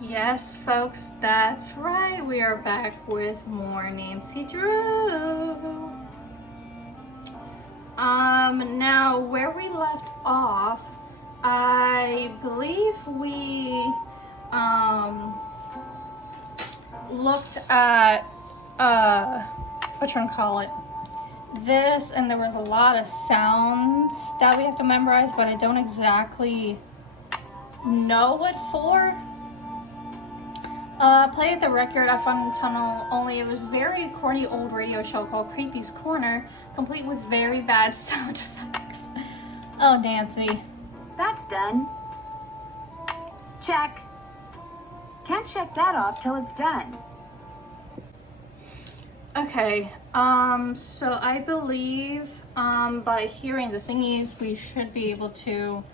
Yes, folks, that's right. We are back with more Nancy Drew. Now where we left off, I believe we looked at this, and there was a lot of sounds that we have to memorize, but I don't exactly know what for. Played the record I found in Tunnel, only it was a very corny old radio show called Creepy's Corner, complete with very bad sound effects. Oh, Nancy. That's done. Check. Can't check that off till it's done. Okay, so I believe, by hearing the thingies, we should be able to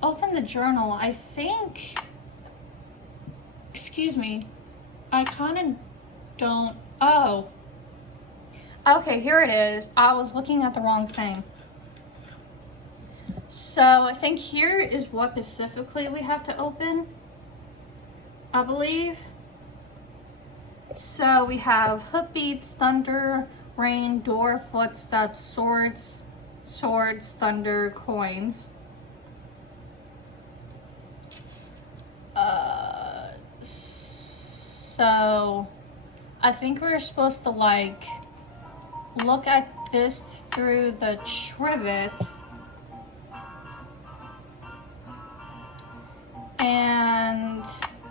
open the journal. I think... Excuse me, I kind of don't, oh. Okay, here it is. I was looking at the wrong thing. So I think here is what specifically we have to open, I believe. So we have hoofbeats, thunder, rain, door, footsteps, swords, thunder, coins. So I think we're supposed to like look at this through the trivet, and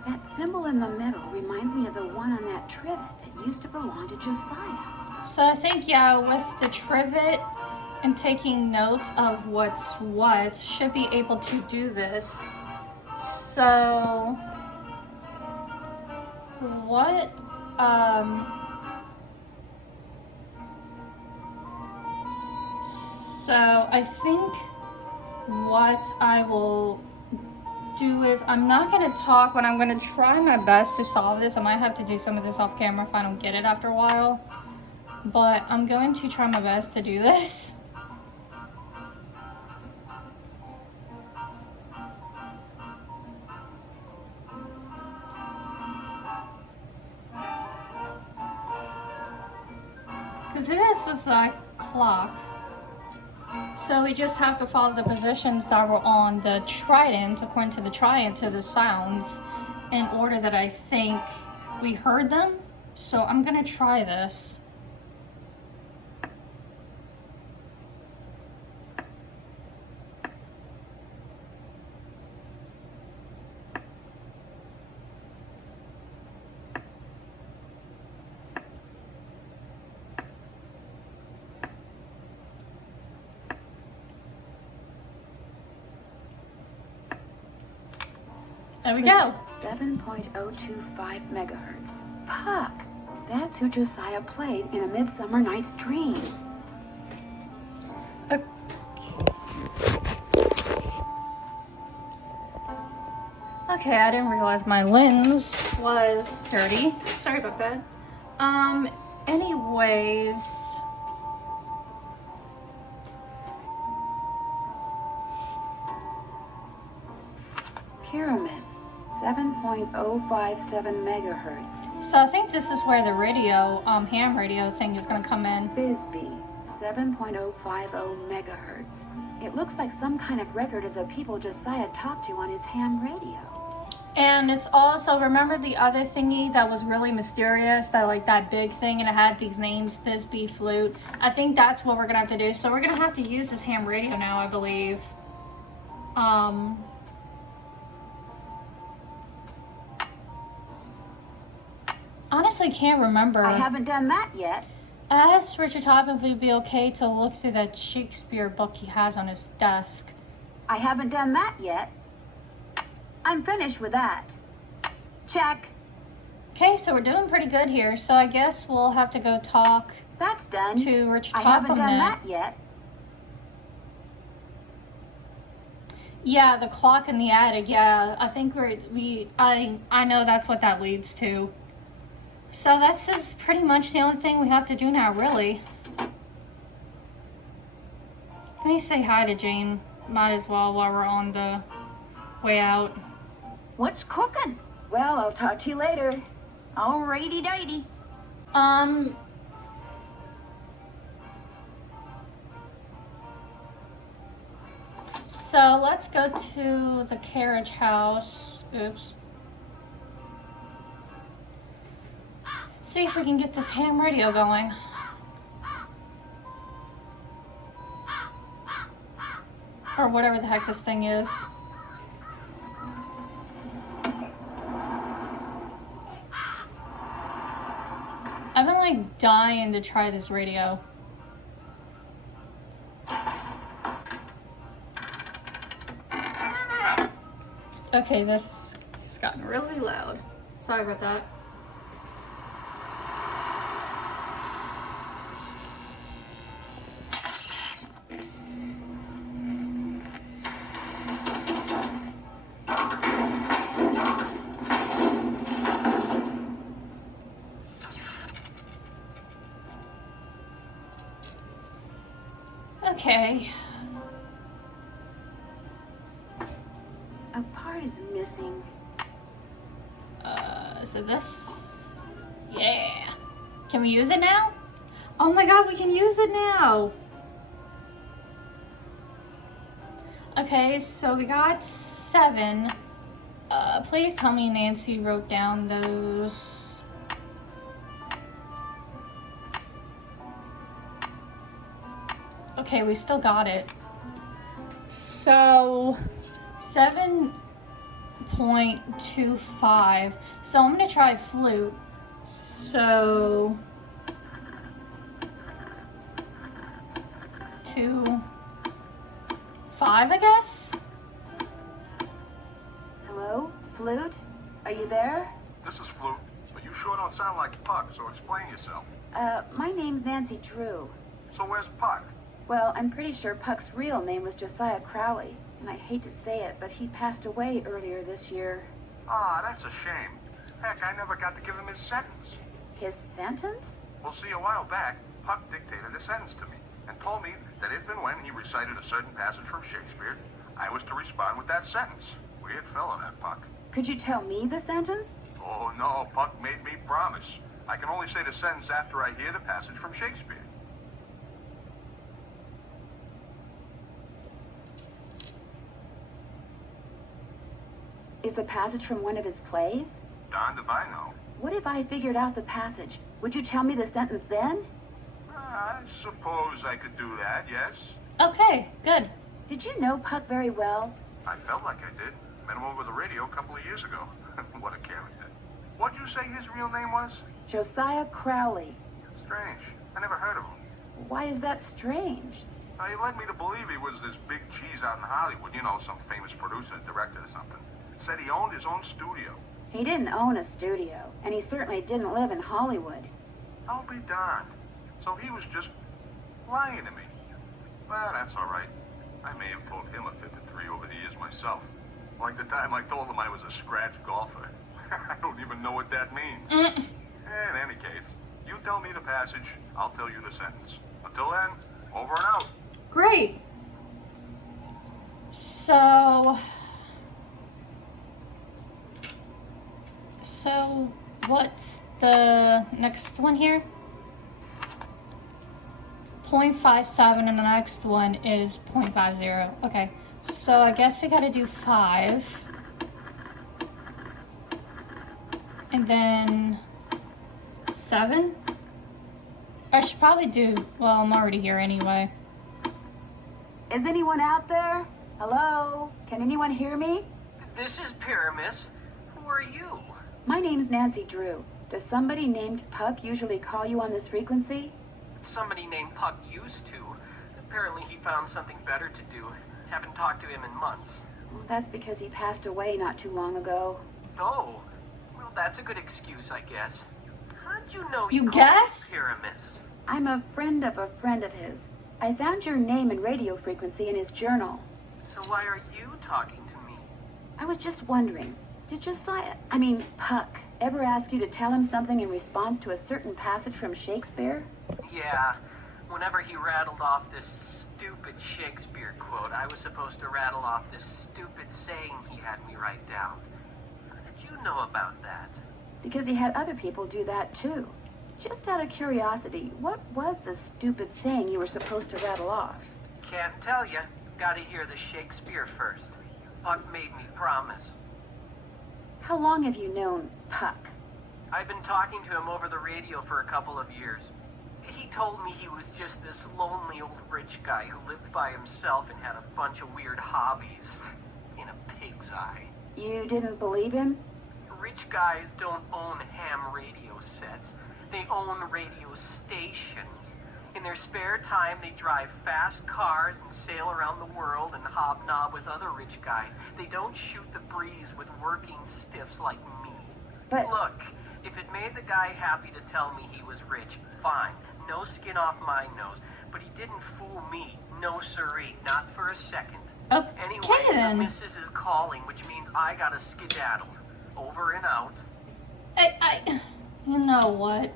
that symbol in the middle reminds me of the one on that trivet that used to belong to Josiah. So I think, yeah, with the trivet and taking notes of what's what, should be able to do this. So what, so I think what I will do is, I'm not going to talk, but I'm going to try my best to solve this. I might have to do some of this off camera if I don't get it after a while, but I'm going to try my best to do this. Because this is a clock, so we just have to follow the positions that were on the trident, according to the trident, to the sounds, in order that I think we heard them. So I'm gonna try this. There we go. 7.025 megahertz. Puck! That's who Josiah played in A Midsummer Night's Dream. Okay, I didn't realize my lens was dirty. Sorry about that. Anyways. Pyramus, 7.057 megahertz. So I think this is where the radio, ham radio thing is gonna come in. Bisbee, 7.050 megahertz. It looks like some kind of record of the people Josiah talked to on his ham radio. And it's also, remember the other thingy that was really mysterious, that like that big thing, and it had these names, Bisbee, flute. I think that's what we're gonna have to do. So we're gonna have to use this ham radio now, I believe. Honestly, can't remember. I haven't done that yet. I asked Richard Topham if it would be okay to look through that Shakespeare book he has on his desk. I haven't done that yet. I'm finished with that. Check. Okay, so we're doing pretty good here. So I guess we'll have to go talk. That's done. To Richard Topham. I haven't done that yet. Yeah, the clock in the attic. Yeah, I think I know that's what that leads to. So that's just pretty much the only thing we have to do now, really. Let me say hi to Jane. Might as well while we're on the way out. What's cooking? Well, I'll talk to you later. Alrighty dighty. So let's go to the carriage house. Oops. Let's see if we can get this ham radio going. Or whatever the heck this thing is. I've been like dying to try this radio. Okay, this has gotten really loud. Sorry about that. Okay. A part is missing. So this, yeah. Can we use it now? Oh my god, we can use it now. Okay, so we got 7. Please tell me Nancy wrote down those. Okay, we still got it. So 7.25. So I'm gonna try flute. So 2, 5, I guess. Hello? Flute? Are you there? This is Flute, but you sure don't sound like Puck, so explain yourself. My name's Nancy Drew. So where's Puck? Well, I'm pretty sure Puck's real name was Josiah Crowley, and I hate to say it, but he passed away earlier this year. Ah, that's a shame. Heck, I never got to give him his sentence. His sentence? Well, see, a while back, Puck dictated a sentence to me and told me that if and when he recited a certain passage from Shakespeare, I was to respond with that sentence. Weird fellow, that Puck. Could you tell me the sentence? Oh, no, Puck made me promise. I can only say the sentence after I hear the passage from Shakespeare. Is the passage from one of his plays? Darned if I know. What if I figured out the passage? Would you tell me the sentence then? I suppose I could do that, yes. Okay, good. Did you know Puck very well? I felt like I did. Met him over the radio a couple of years ago. What a character. What'd you say his real name was? Josiah Crowley. Strange. I never heard of him. Why is that strange? He led me to believe he was this big cheese out in Hollywood. You know, some famous producer, director or something. Said he owned his own studio. He didn't own a studio, and he certainly didn't live in Hollywood. I'll be darned. So he was just lying to me. Well, that's all right. I may have told him a fib or 3 over the years myself. Like the time I told him I was a scratch golfer. I don't even know what that means. In any case, you tell me the passage, I'll tell you the sentence. Until then, over and out. Great. So what's the next one here? 0.57 and the next one is 0.50. Okay, so I guess we gotta do 5. And then 7? I should probably do, well, I'm already here anyway. Is anyone out there? Hello? Can anyone hear me? This is Pyramus. Who are you? My name's Nancy Drew. Does somebody named Puck usually call you on this frequency? Somebody named Puck used to. Apparently he found something better to do. Haven't talked to him in months. Well, that's because he passed away not too long ago. Oh, well, that's a good excuse, I guess. How'd you know You called guess? Pyramus? I'm a friend of his. I found your name and radio frequency in his journal. So why are you talking to me? I was just wondering, did Puck, ever ask you to tell him something in response to a certain passage from Shakespeare? Yeah, whenever he rattled off this stupid Shakespeare quote, I was supposed to rattle off this stupid saying he had me write down. How did you know about that? Because he had other people do that too. Just out of curiosity, what was the stupid saying you were supposed to rattle off? Can't tell ya. Gotta hear the Shakespeare first. Puck made me promise. How long have you known Puck? I've been talking to him over the radio for a couple of years. He told me he was just this lonely old rich guy who lived by himself and had a bunch of weird hobbies. In a pig's eye. You didn't believe him? Rich guys don't own ham radio sets. They own radio stations. In their spare time, they drive fast cars and sail around the world and hobnob with other rich guys. They don't shoot the breeze with working stiffs like me. But Look, if it made the guy happy to tell me he was rich, fine. No skin off my nose. But he didn't fool me. No siree, not for a second. Okay, Anyway, then. the missus is calling, which means I gotta skedaddle. Over and out. You know what?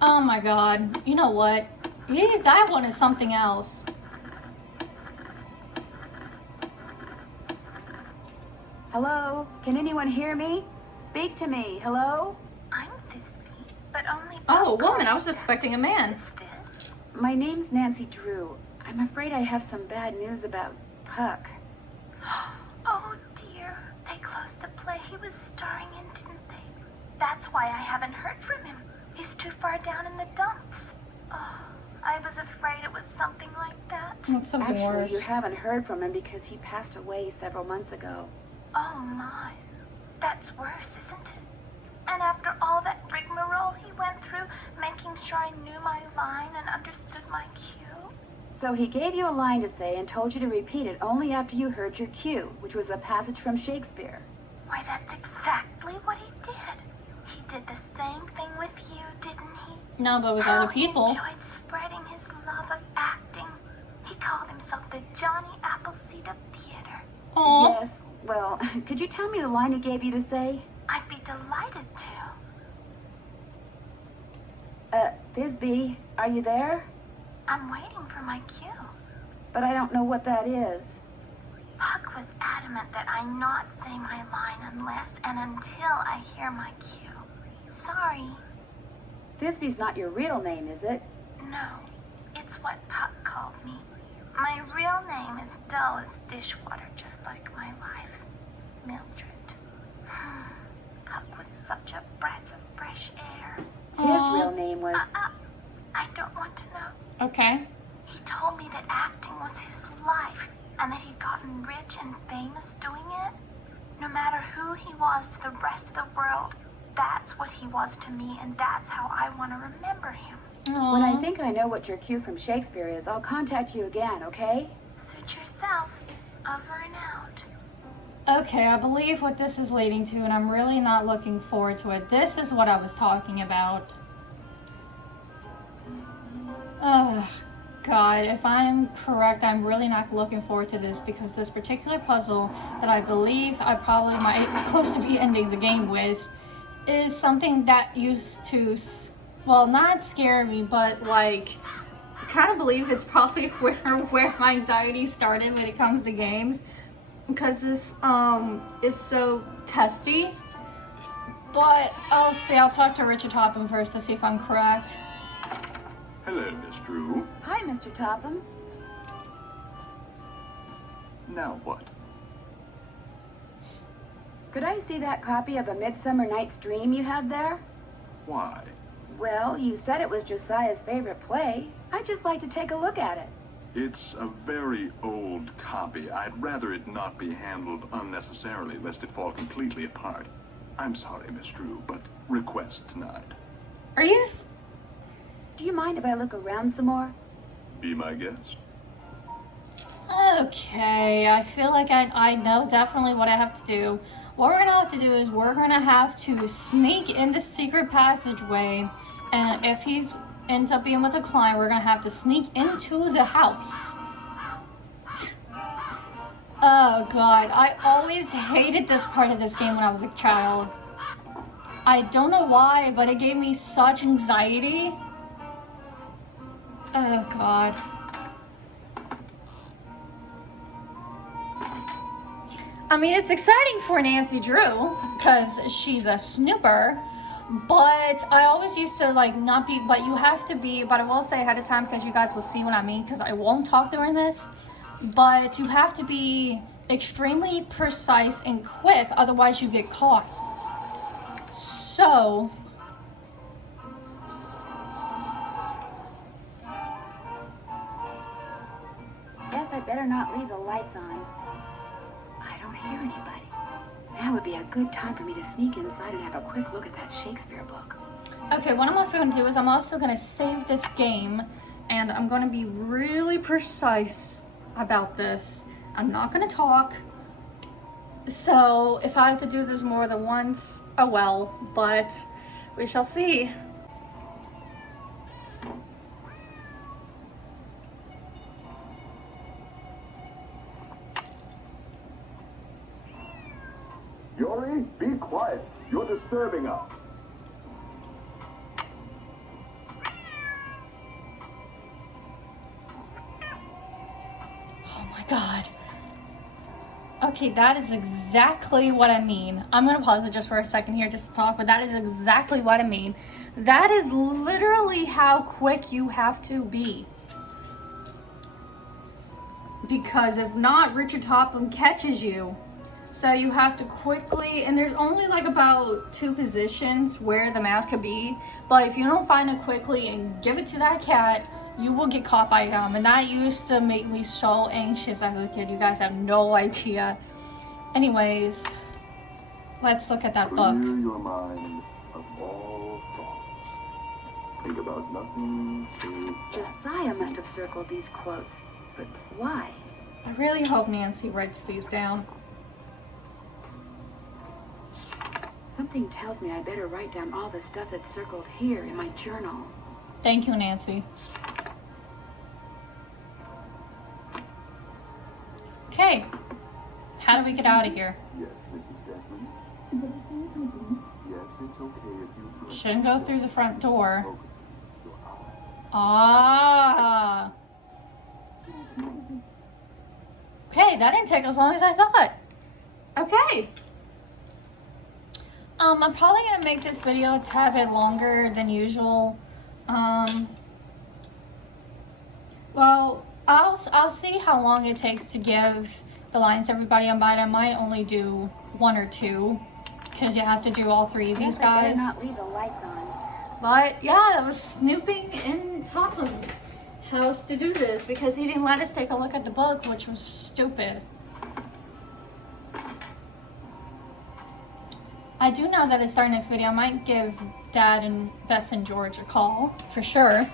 Oh my god. You know what? That one is something else. hello? Can anyone hear me? Speak to me. Hello? I'm Thisbe, but only Oh, a Puck woman. I calls was expecting a man. Who's this? My name's Nancy Drew. I'm afraid I have some bad news about Puck. Oh dear. They closed the play he was starring in, didn't they? That's why I haven't heard from him. He's too far down in the dumps. Oh, I was afraid it was something like that. It's something Actually, worse. you haven't heard from him because he passed away several months ago. Oh my. That's worse, isn't it? And after all that rigmarole he went through, making sure I knew my line and understood my cue. So he gave you a line to say and told you to repeat it only after you heard your cue, which was a passage from Shakespeare. Why, that's exactly what he did. He did the same thing with you, didn't he? No, but with How other people. He enjoyed spreading his love of acting. He called himself the Johnny Appleseed of theater. Aw. Yes, well, could you tell me the line he gave you to say? I'd be delighted to. Thisbe, are you there? I'm waiting for my cue. But I don't know what that is. Puck was adamant that I not say my line unless and until I hear my cue. Sorry. Thisbe's not your real name, is it? No, it's what Puck called me. My real name is dull as dishwater, just like my life. Mildred. Puck was such a breath of fresh air. His real name was... I don't want to know. Okay. He told me that acting was his life and that he'd gotten rich and famous doing it. No matter who he was to the rest of the world, that's what he was to me, and that's how I want to remember him. Aw. When I think I know what your cue from Shakespeare is, I'll contact you again, okay? Suit yourself. Over and out. Okay, I believe what this is leading to, and I'm really not looking forward to it. This is what I was talking about. Ugh, God, if I'm correct, I'm really not looking forward to this because this particular puzzle that I believe I probably might be close to be ending the game with is something that used to, well, not scare me, but like, I kind of believe it's probably where my anxiety started when it comes to games. Because this is so testy. But I'll see, I'll talk to Richard Topham first to see if I'm correct. Hello, Miss Drew. Hi, Mr. Topham. Now what? Could I see that copy of A Midsummer Night's Dream you have there? Why? Well, you said it was Josiah's favorite play. I'd just like to take a look at it. It's a very old copy. I'd rather it not be handled unnecessarily, lest it fall completely apart. I'm sorry, Miss Drew, but request denied. Are you? Do you mind if I look around some more? Be my guest. Okay, I feel like I know definitely what I have to do. What we're gonna have to do is we're gonna have to sneak in the secret passageway, and if he's ends up being with a client, we're gonna have to sneak into the house. Oh God, I always hated this part of this game when I was a child. I don't know why, but it gave me such anxiety. Oh God. I mean, it's exciting for Nancy Drew because she's a snooper, but I always used to like not be, but you have to be, but I will say ahead of time because you guys will see what I mean because I won't talk during this, but you have to be extremely precise and quick, otherwise you get caught. So, Guess I better not leave the lights on. I don't hear anybody. Now would be a good time for me to sneak inside and have a quick look at that Shakespeare book. okay, what I'm also going to do is I'm also going to save this game, and I'm going to be really precise about this. I'm not going to talk. So if I have to do this more than once, oh well, but we shall see. Yuri, be quiet. You're disturbing us. Oh my god. Okay, that is exactly what I mean. I'm gonna pause it just for a second here just to talk, but that is exactly what I mean. That is literally how quick you have to be. Because if not, Richard Topham catches you. So you have to quickly, and there's only like about 2 positions where the mouse could be, but if you don't find it quickly and give it to that cat, you will get caught by him. And that used to make me so anxious as a kid. You guys have no idea. Anyways, let's look at that book. Clear your mind of all thoughts. Think about nothing. Josiah must have circled these quotes, but why? I really hope Nancy writes these down. Something tells me I better write down all the stuff that's circled here in my journal. Thank you, Nancy. Okay, how do we get out of here? Yes, Mrs. Jackman. Yes, it's okay if you Shouldn't go through the front door. focus your eyes. Ah. Okay, that didn't take as long as I thought. Okay. I'm probably gonna make this video a tad bit longer than usual. Well, I'll see how long it takes to give the lines to everybody on bite. I might only do 1 or 2 because you have to do all 3 of these Guess I better guys. not leave the lights on. But yeah, I was snooping in Topham's house to do this because he didn't let us take a look at the book, which was stupid. I do know that it's our next video. I might give Dad and Bess and George a call for sure.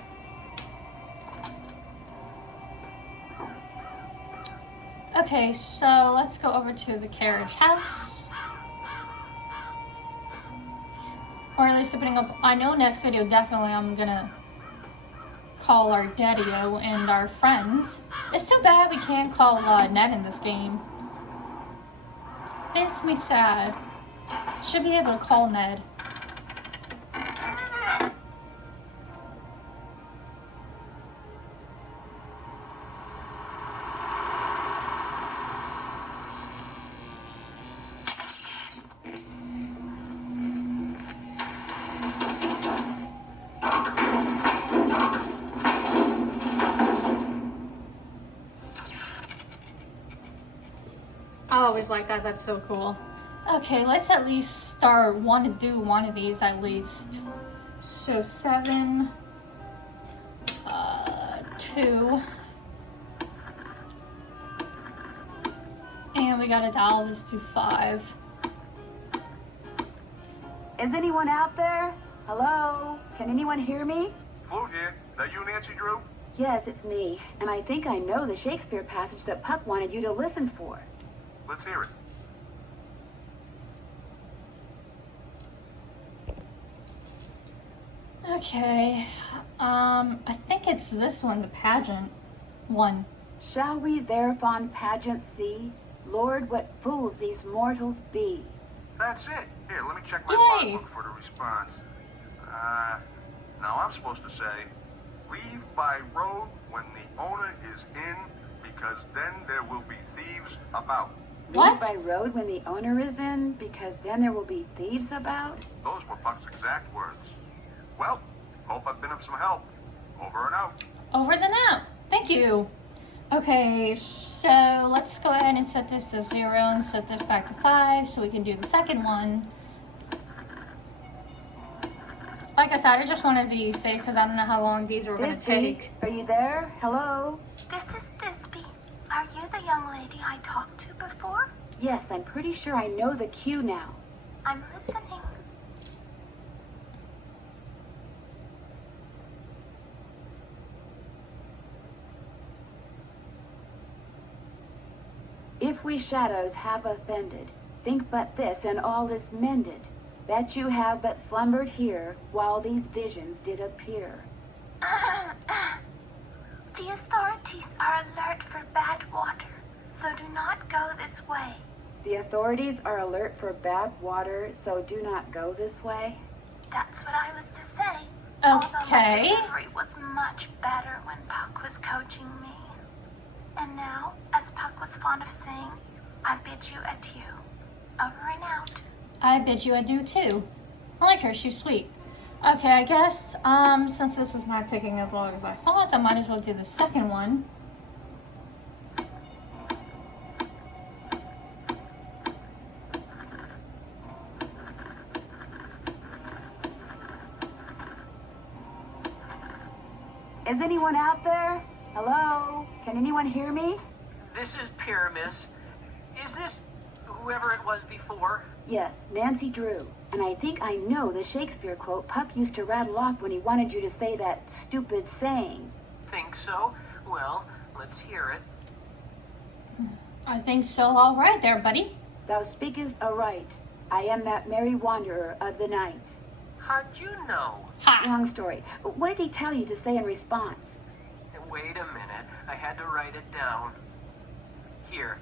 Okay, so let's go over to the carriage house. Or at least depending on, I know next video definitely I'm gonna call our daddy-o and our friends. It's too bad we can't call Ned in this game. Makes me sad. Should be able to call Ned. I always like that. That's so cool. Okay, let's at least start do one of these at least. So 7, 2, and we gotta dial this to 5. Is anyone out there? Hello? Can anyone hear me? Flute here. That you, Nancy Drew? Yes, it's me. And I think I know the Shakespeare passage that Puck wanted you to listen for. Let's hear it. Okay, I think it's this one, the pageant one. Shall we their fond pageant see? Lord, what fools these mortals be. That's it. Here, let me check my Yay. logbook for the response. Now I'm supposed to say, leave by road when the owner is in, because then there will be thieves about. What? Leave by road when the owner is in, because then there will be thieves about? Those were Puck's exact words. Well, hope I've been of some help. Over and out. Over the now. Thank you. Okay, so let's go ahead and set this to 0 and set this back to 5 so we can do the second one. Like I said, I just want to be safe because I don't know how long these are going to Thisby, take. are you there? Hello? This is Thisby. Are you the young lady I talked to before? Yes, I'm pretty sure I know the cue now. I'm listening. If we shadows have offended, think but this and all is mended, that you have but slumbered here while these visions did appear. The authorities are alert for bad water, so do not go this way. The authorities are alert for bad water, so do not go this way. That's what I was to say. Although my Okay. delivery was much better when Puck was coaching me. And now, as Puck was fond of saying, I bid you adieu. Over and out. I bid you adieu too. I like her, she's sweet. Okay, I guess, since this is not taking as long as I thought, I might as well do the second one. Is anyone out there? Hello? Can anyone hear me? This is Pyramus. Is this whoever it was before? Yes, Nancy Drew. And I think I know the Shakespeare quote Puck used to rattle off when he wanted you to say that stupid saying. Think so? Well, let's hear it. I think so, all right there, buddy. Thou speakest aright. I am that merry wanderer of the night. How'd you know? Ha! Long story. What did he tell you to say in response? Wait a minute. I had to write it down. Here.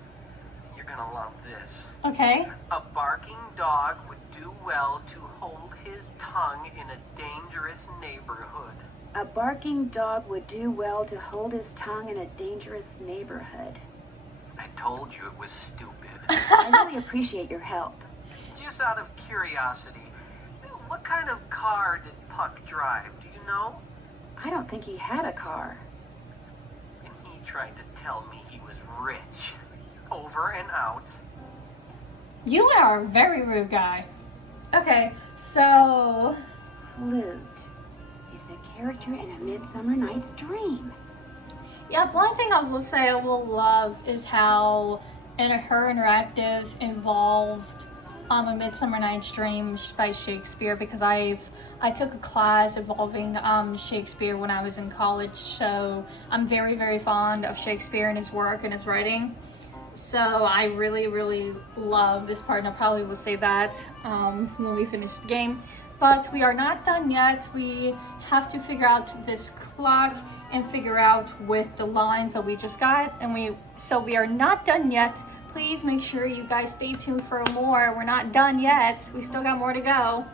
You're gonna love this. Okay. A barking dog would do well to hold his tongue in a dangerous neighborhood. A barking dog would do well to hold his tongue in a dangerous neighborhood. I told you it was stupid. I really appreciate your help. Just out of curiosity, what kind of car did Puck drive? Do you know? I don't think he had a car. And he tried to tell me he was rich. Over and out. You are a very rude guy. Okay, so... Flute is a character in A Midsummer Night's Dream. Yeah, one thing I will say I will love is how in her interactive involved A Midsummer Night's Dream by Shakespeare, because I took a class involving Shakespeare when I was in college, so I'm very, very fond of Shakespeare and his work and his writing. So I really, really love this part, and I probably will say that when we finish the game. But we are not done yet. We have to figure out this clock and figure out with the lines that we just got, and we are not done yet. Please make sure you guys stay tuned for more. We're not done yet. We still got more to go.